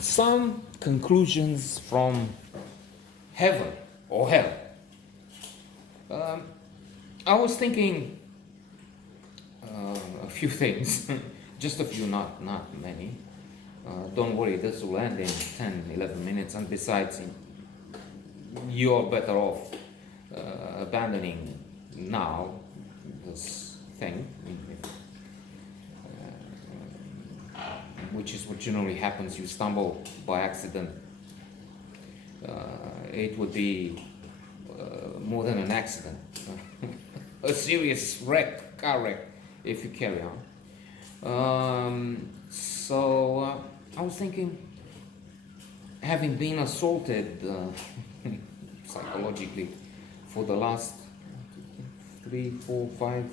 Some conclusions from heaven or hell. I was thinking a few things, just a few, not many. Don't worry, this will end in 10, 11 minutes, and besides, you're better off abandoning now this thing, which is what generally happens. You stumble by accident. It would be more than an accident, a serious wreck, car wreck, if you carry on. So I was thinking, having been assaulted psychologically for the last 3, 4, 5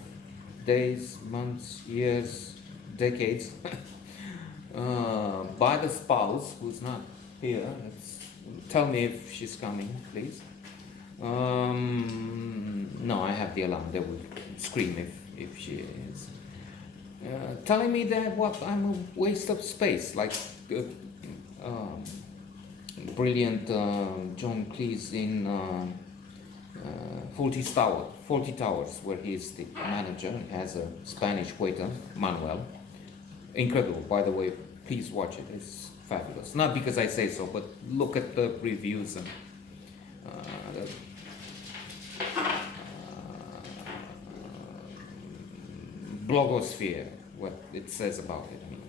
days, months, years, decades, by the spouse who's not here. Tell me if she's coming, please. No, I have the alarm. They will scream if she is. Telling me that I'm a waste of space, like brilliant John Cleese in Fawlty Towers, where he is the manager and has a Spanish waiter, Manuel. Incredible, by the way. Please watch it. It's fabulous. Not because I say so, but look at the reviews and the blogosphere, what it says about it. I mean,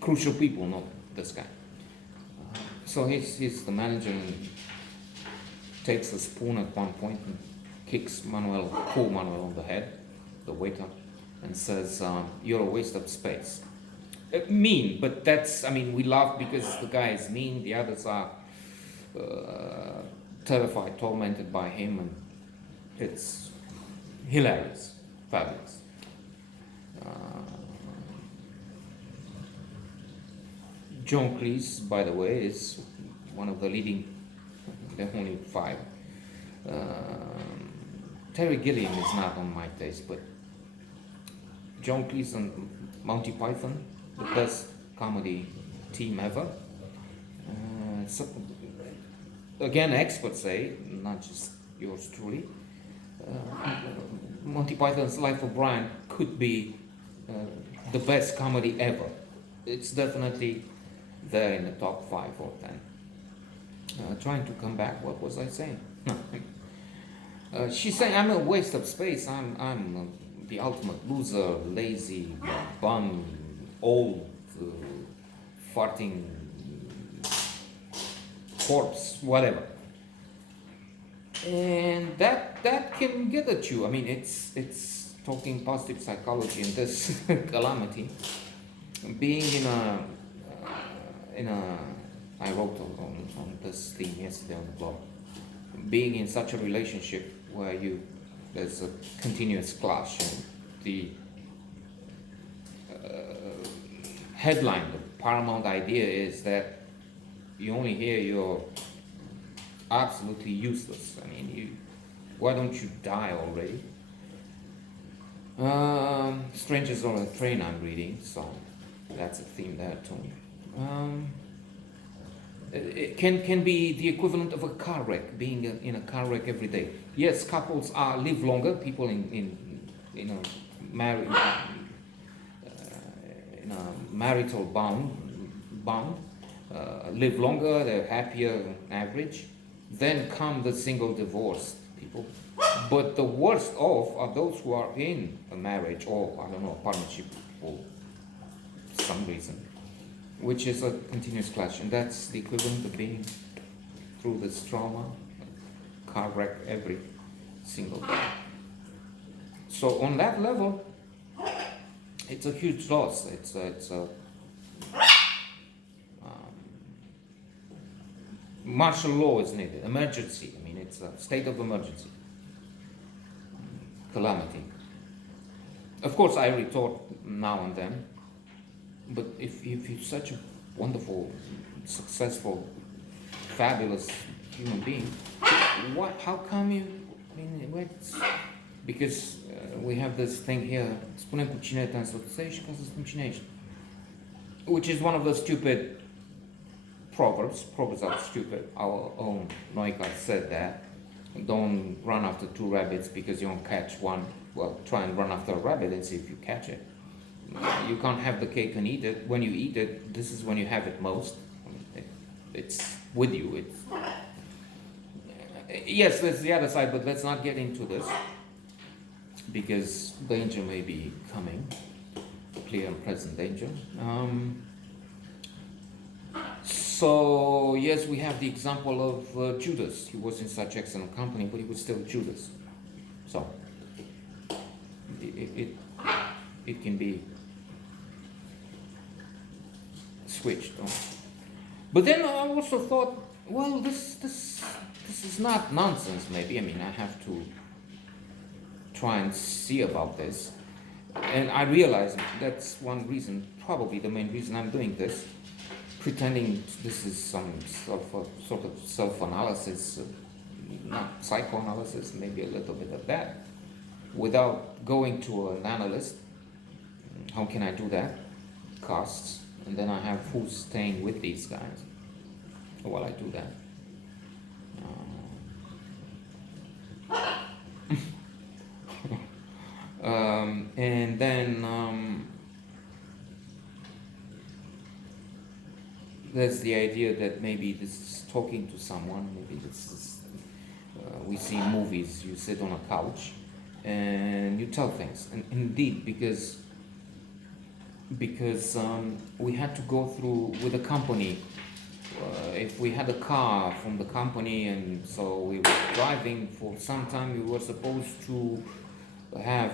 crucial people, not this guy. So he's the manager and takes a spoon at one point and kicks poor Manuel on the head, the waiter, and says, "You're a waste of space." Mean, but we laugh because the guy is mean, the others are terrified, tormented by him, and it's hilarious, fabulous. John Cleese, by the way, is one of the leading, there are only 5. Terry Gilliam is not on my taste, but John Cleese and Monty Python, the best comedy team ever. So, again, experts say, not just yours truly, Monty Python's Life of Brian could be the best comedy ever. It's definitely there in the top 5 or 10. Trying to come back, what was I saying? She's saying I'm a waste of space. I'm the ultimate loser, lazy, bum, old, farting corpse, whatever. And that can get at you. I mean, it's talking positive psychology in this calamity. Being I wrote on this theme yesterday on the blog. Being in such a relationship where there's a continuous clash, and the headline, the paramount idea is that you only hear you're absolutely useless. I mean, why don't you die already? Strangers on a Train I'm reading, so that's a theme there too. It can be the equivalent of a car wreck, being in a car wreck every day. Yes, couples live longer. People in a marital bond live longer. They're happier on average. Then come the single divorced people. But the worst off are those who are in a marriage or a partnership for some reason, which is a continuous clash, and that's the equivalent of being through this trauma, car wreck every single day. So on that level, it's a huge loss. It's martial law is needed, emergency. I mean, it's a state of emergency, calamity. Of course, I retort now and then. But if you're such a wonderful, successful, fabulous human being, how come you? I mean, because we have this thing here. Spunem cu cine te însoțești ca să spun cine ești. which is one of the stupid proverbs. Proverbs are stupid. Our own Noika said that. Don't run after two rabbits because you won't catch one. Well, try and run after a rabbit and see if you catch it. You can't have the cake and eat it. When you eat it, this is when you have it most. It's with you. Yes, that's the other side, but let's not get into this because danger may be coming, clear and present danger. So yes, we have the example of Judas. He was in such excellent company, but he was still Judas. So it can be switched on. But then I also thought, well, this is not nonsense. Maybe, I mean, I have to try and see about this, and I realized that's one reason, probably the main reason I'm doing this, pretending this is some sort of self-analysis, not psychoanalysis, maybe a little bit of that, without going to an analyst. How can I do that? Costs. And then I have who's staying with these guys while I do that. And then there's the idea that maybe this is talking to someone, maybe this is, we see in movies, you sit on a couch and you tell things. And indeed, because we had to go through with the company. If we had a car from the company and so we were driving for some time, we were supposed to have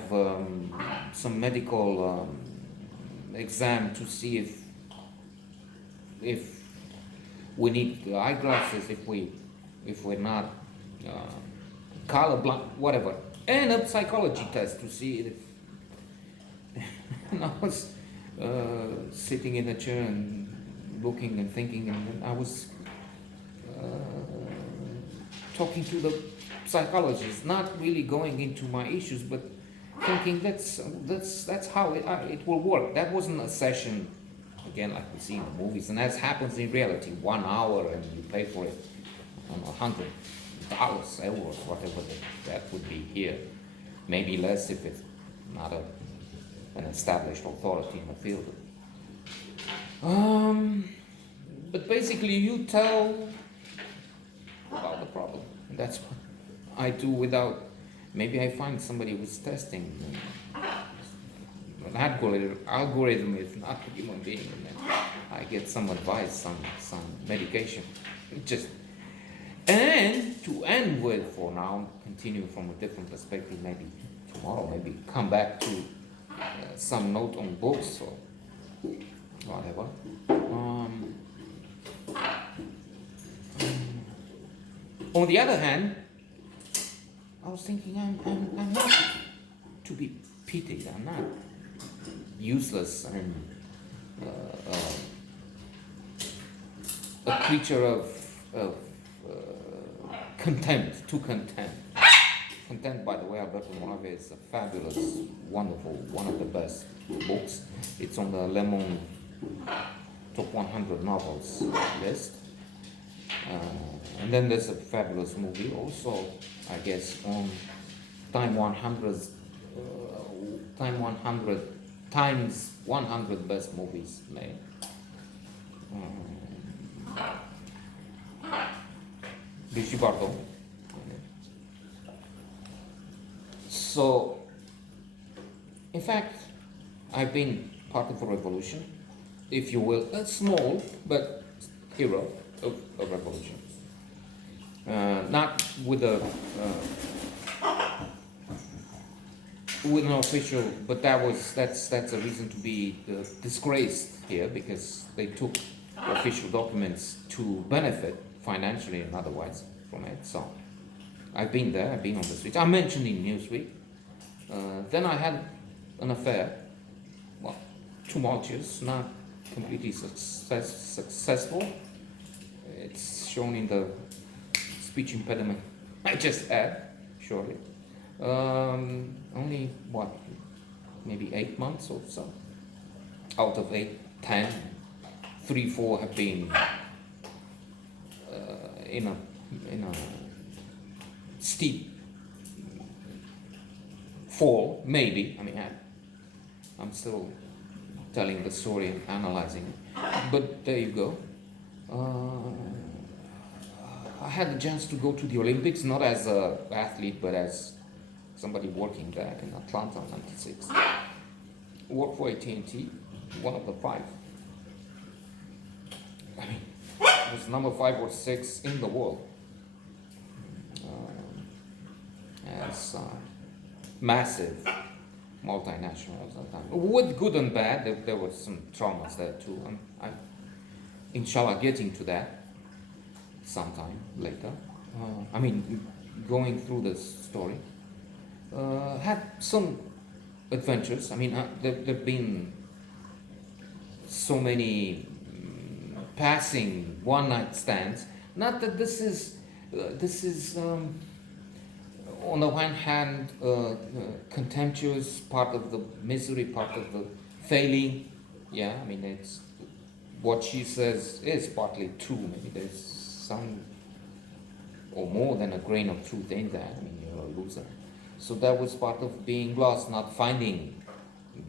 some medical exam to see if we need the eyeglasses, if we're not colorblind, whatever, and a psychology test to see if and I was sitting in a chair and looking and thinking, and I was talking to the psychologist, not really going into my issues, but thinking that's how it will work. That wasn't a session, again, like we see in the movies, and that happens in reality. 1 hour, and you pay for it, I don't know, $100, euros, whatever that would be here. Maybe less if it's not an established authority in the field. But basically, you tell about the problem, and that's what I do without. Maybe I find somebody who's testing an algorithm is not a human being, and then I get some advice, some medication, just. And to end with, for now, continue from a different perspective. Maybe tomorrow, maybe come back to some note on books or whatever. On the other hand, I was thinking I'm not to be pitied. I'm not useless and a creature of contempt, to contempt. Contempt, by the way, Alberto Moravia is a fabulous, wonderful, one of the best books. It's on the Le Monde top 100 novels list. And then there's a fabulous movie also, I guess, on Time 100 times 100 best movies made. Brigitte Bardot. So, in fact, I've been part of a revolution, if you will, a small but hero of a revolution. Not with an official, but that's a reason to be disgraced here, because they took official documents to benefit financially and otherwise from it. So I've been there, I've been on the streets. I mentioned in Newsweek. Then I had an affair, well, tumultuous, not completely successful. It's shown in the speech impediment I just had, surely. Only, maybe 8 months or so, out of 8, 10, 3, 4 have been in a steep fall, maybe. I mean, I'm still telling the story and analyzing it. But there you go. I had the chance to go to the Olympics, not as an athlete, but as somebody working there in Atlanta '96. Worked for AT&T, one of the 5. I mean, it was number 5 or 6 in the world. As massive multinationals at the time. With good and bad, there were some traumas there too. I'm inshallah getting to that sometime later. I mean, going through this story. Had some adventures. I mean, there've been so many passing one-night stands. Not that this is on the one hand contemptuous, part of the misery, part of the failing. Yeah, I mean, it's what she says is partly true. Maybe there's some or more than a grain of truth in that. I mean, you're a loser. So that was part of being lost, not finding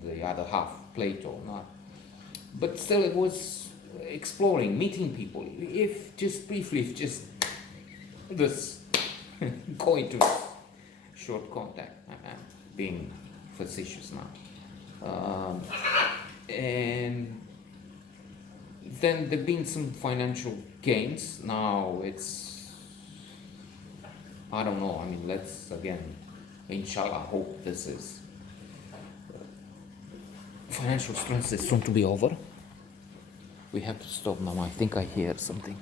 the other half, plate or not. But still, it was exploring, meeting people. If just briefly, if just this going to short contact. I'm being facetious now. And then there've been some financial gains. Now it's, I don't know. I mean, let's again, inshallah, hope this is financial stress is soon to be over. We have to stop now. I think I hear something.